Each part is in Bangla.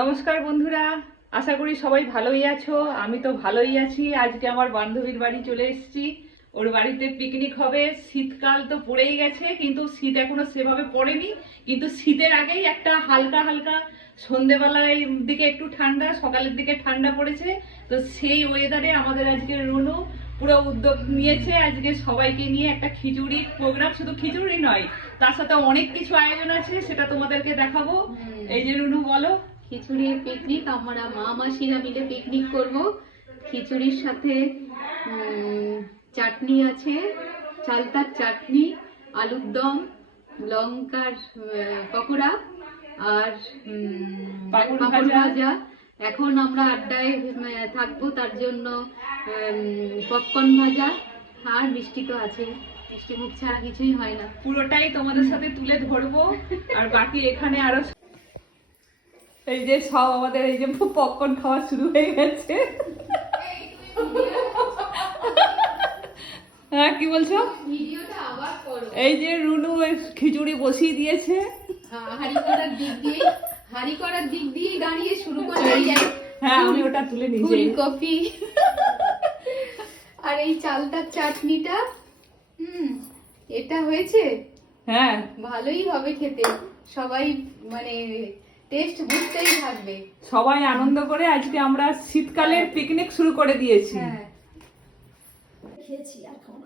নমস্কার বন্ধুরা, আশা করি সবাই ভালোই আছো। আমি তো ভালোই আছি। আজকে আমার বান্ধবীর বাড়ি চলে এসেছি। ওর বাড়িতে পিকনিক হবে। শীতকাল তো পড়েই গেছে, কিন্তু শীত এখনো সেভাবে পড়েনি। কিন্তু শীতের আগেই একটা হালকা হালকা সন্ধেবেলার দিকে একটু ঠান্ডা, সকালের দিকে ঠান্ডা পড়েছে। তো সেই ওয়েদারে আমাদের আজকে রুনু পুরো উদ্যোগ নিয়েছে আজকে সবাইকে নিয়ে একটা খিচুড়ির প্রোগ্রাম। শুধু খিচুড়ি নয়, তার সাথে অনেক কিছু আয়োজন আছে, সেটা তোমাদেরকে দেখাবো। এই যে রুনু, বলো। খিচুড়ির পিকনিক, আমরা মা মাসিরা মিলে পিকনিক করব। খিচুড়ির সাথে চাটনি আছে, চালতার চাটনি, আলুর দম, লঙ্কার পকোড়া আর পাঁপড় পাঁপড় ভাজা। ভাজা। এখন আমরা আড্ডায় থাকবো, তার জন্য পপকর্ন ভাজা আর মিষ্টি তো আছে। মিষ্টি মুখ ছাড়া কিছুই হয় না। পুরোটাই তোমাদের সাথে তুলে ধরবো। আর বাকি এখানে আরো এই যে সব আমাদের এই যে পপকর্ন খাওয়া শুরু হয়ে গেছে। হ্যাঁ, কি বলছো? ভিডিওটা আবার করো। এই যে রুনু খিচুড়ি বসিয়ে দিয়েছে। হাঁড়ি করার দিক দিয়ে দাঁড়িয়ে শুরু করে যায়। হ্যাঁ, আমি ওটা তুলে নিয়েছি। ফুলকপি আর এই চালতার চাটনিটা, এটা হয়েছে। হ্যাঁ, ভালোই হবে খেতে। সবাই মানে টেস্ট বুঝতেই থাকবে। সবাই আনন্দ করে আজকে আমরা শীতকালের পিকনিক শুরু করে দিয়েছি। হ্যাঁ, খেয়েছি আর খাবো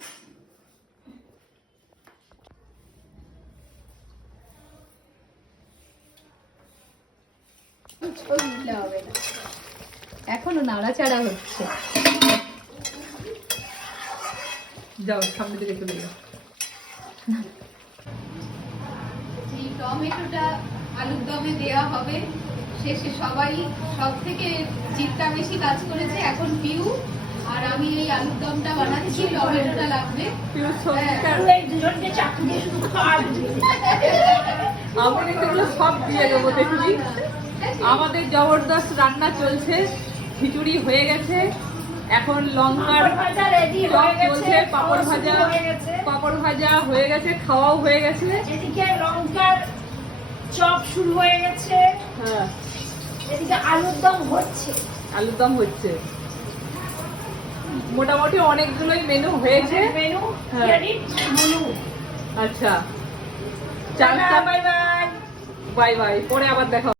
না। হবে না, এখনো নাড়াচাড়া হচ্ছে। যাও, সামনে দিকে চলে যাও। এই টমেটোটা আলুর দমে দেওয়া হবে শেষে। সবাই সব থেকে জিতটা বেশি কাজ করেছে এখন পিউ, আর আমি এই আলুর দমটা বানাচ্ছি। টমেটোটা লাগবে। আমি এগুলো সব দিয়ে দেবো দেখবি। আমাদের জবরদস্ত রান্না চলছে। খিচুড়ি হয়ে গেছে, এখন লঙ্কার চপ চলছে, পাপড় ভাজা হয়ে গেছে, খাওয়াও হয়ে গেছে। এদিকে লঙ্কার চপ শুরু হয়ে গেছে। হ্যাঁ, এদিকে আলুর দম হচ্ছে। আলুর দম হচ্ছে। মোটামুটি অনেকগুলোই মেনু হয়েছে। মেনু হ্যাঁ। Ready menu. আচ্ছা, চালটা বাই বাই। বাই বাই, পরে আবার দেখা।